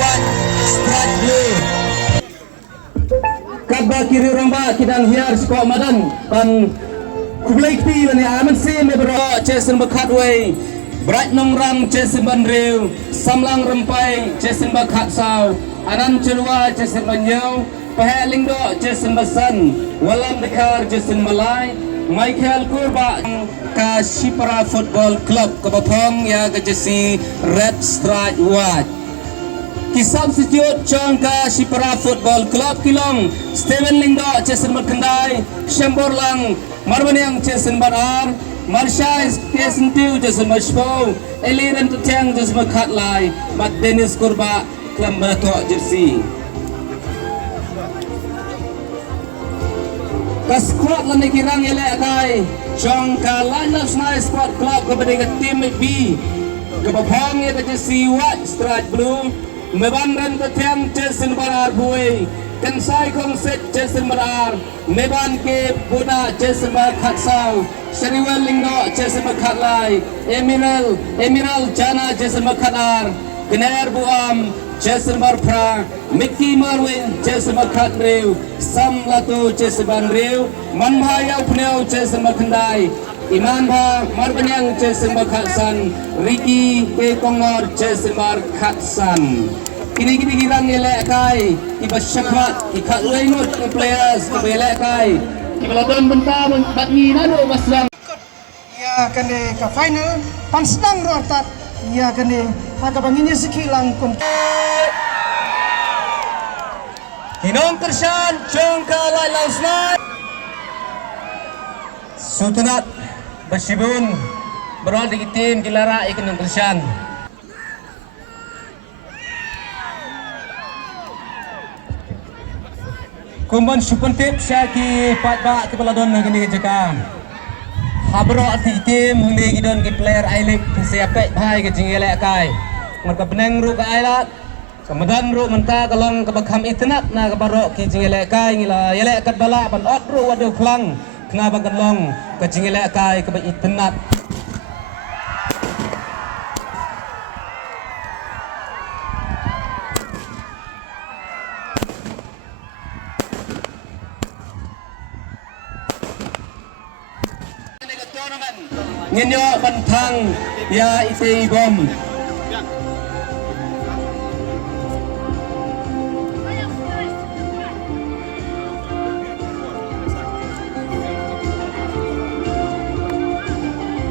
white, strike blue. Kabar kiri orang ba kidang hiar sport madan pan kublai pi ni aman sim bro Jason Bakatway bright nong ram Jason Bandrew samlang rempai Jason Bakat sau anan celwa Jason Banyau paheling do Jason Basan walam dekar Jason Malai Michael Kurba ka SHIPARA Football Club kabapong ya kejesi red stripe white ki substitute chong ka SHIPARA Football Club kilong Steven Lingdo Jason Berkendai Shambor lang Marwaniang Jason Barar Marshais Jason Tiu Jason Mashpo Eliran Tuteng Jason Makatlai Mat Dennis Kurba Klambato jersey ka squad lan kirang ele kai chong ka LAITLAWSNAI Sport Club kepada tim B kabapong ya jersey white stripe blue Meban ran Tuteng Jason Barar Buai KYNSHI Kongset Jason Barar Meban ke Buddha Jason Bakat Sau Shariwel Lingdo Jason Bakatlai Emerald Jana Jason Bakatar Gener Buam Jason Barpra Mickey Marwin Jason Bakatrew Sam Lato Jason Banrew Manmaya Pneu Jason Bakandai Iman Ba Marbanyang Jason Bakatsan Ricky K. Kongor Jason Bakatsan Kini girang elek kai iba syakmat ikat lengut players ke elek kai kibaladon benta batni nado maslang ya kene ka final pan sedang rotat ya kene haka banginya sekilang kun Hinong Kershan Chongka LAITLAWSNAI Sultanat Bersibun berada di tim Kilara Hinong Kershan Kumban supentip syaki patba ke peladon ngene jeka. Habro arti tim hunde gidon ke player ailik siapek bhai ke jingele kai. Merka beneng ru ka ailat. Kemudian ru menta kalong ke bakham itnat na ke barok ke jingele kai ngila yele kat bala ban ot ru wadu khlang kena bagalong ke jingele kai ke itnat. Ngenyo bantang ya ite bom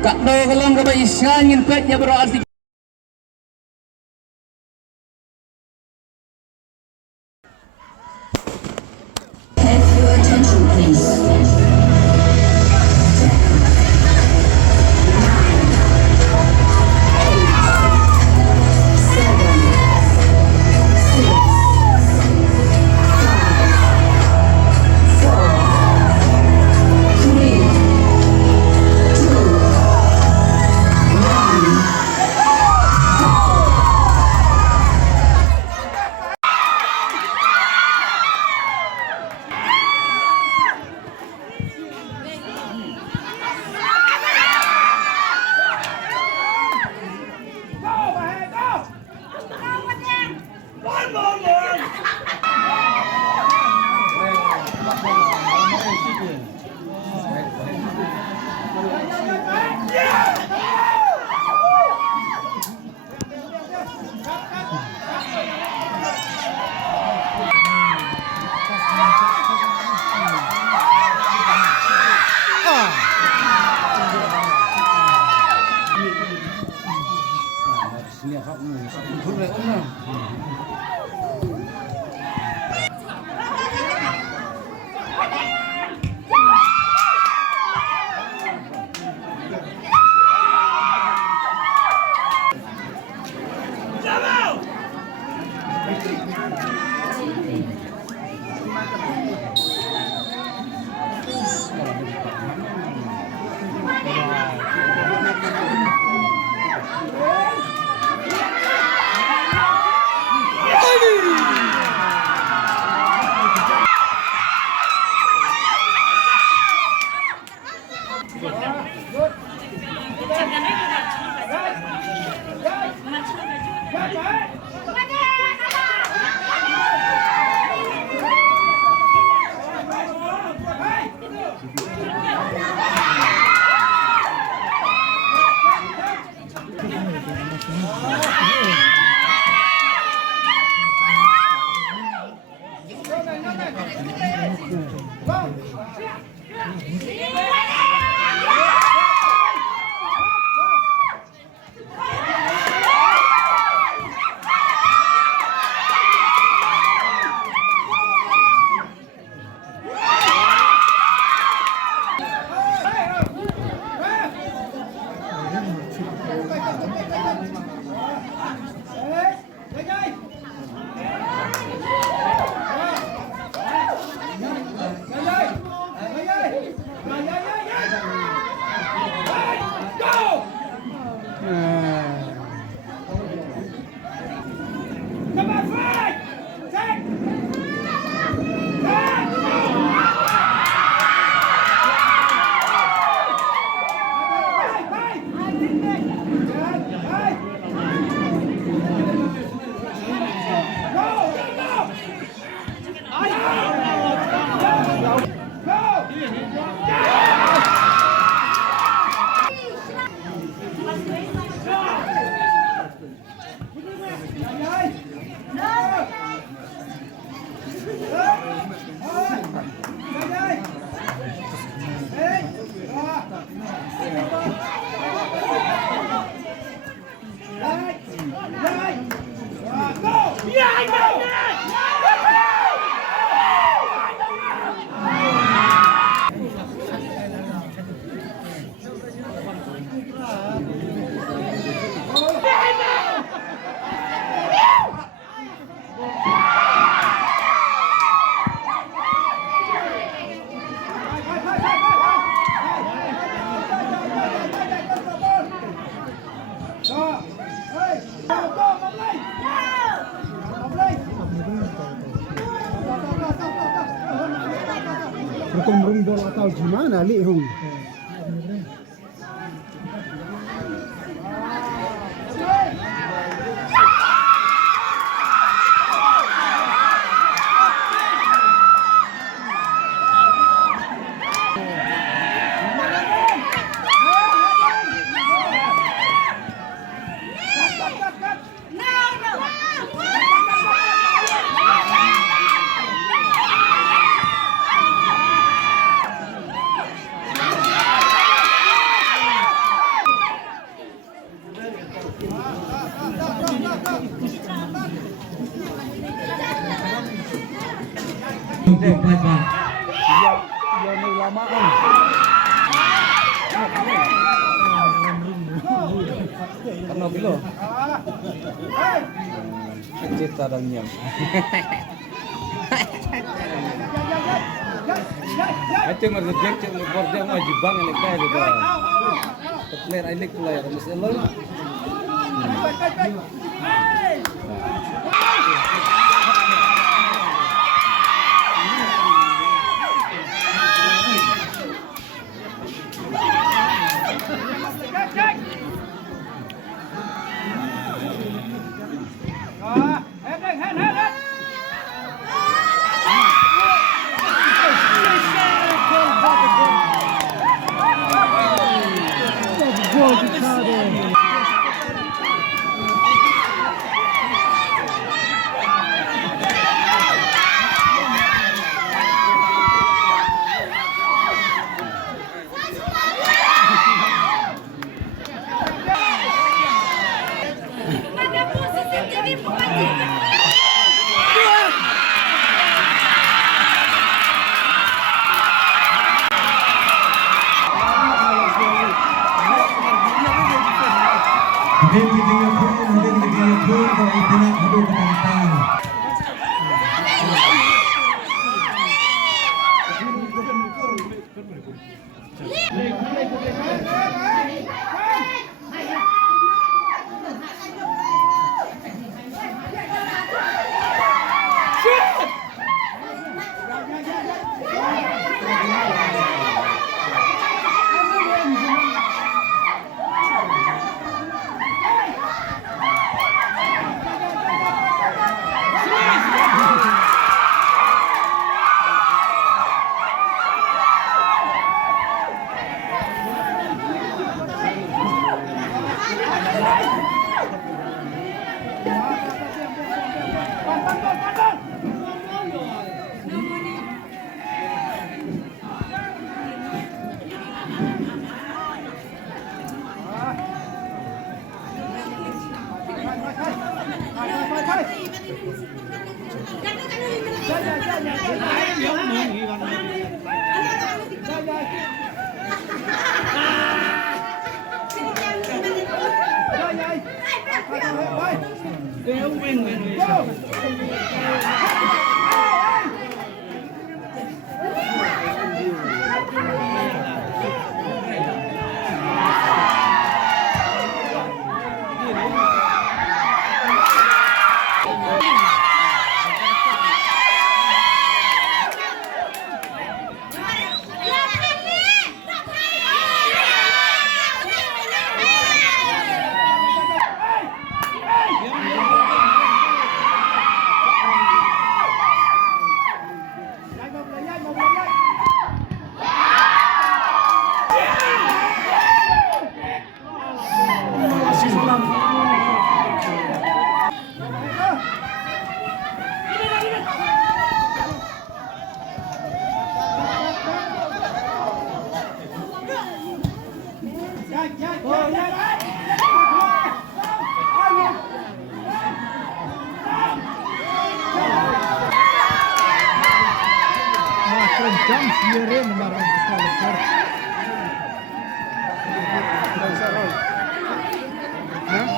kak do kalong ka ba isangin pet ya bro arti atau gimana Li Hung? Ano kilo? Cita dan nyam. Aja merjek cek berjam aja bang ini kayak juga. Player ini player mesti lo.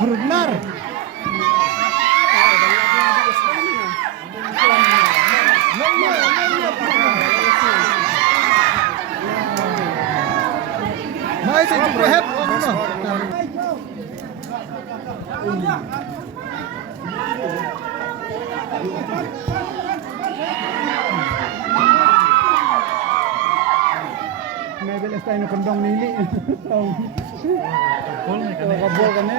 Benar. Mai saya cuba help tayo ng kandang nili. Kabol kami.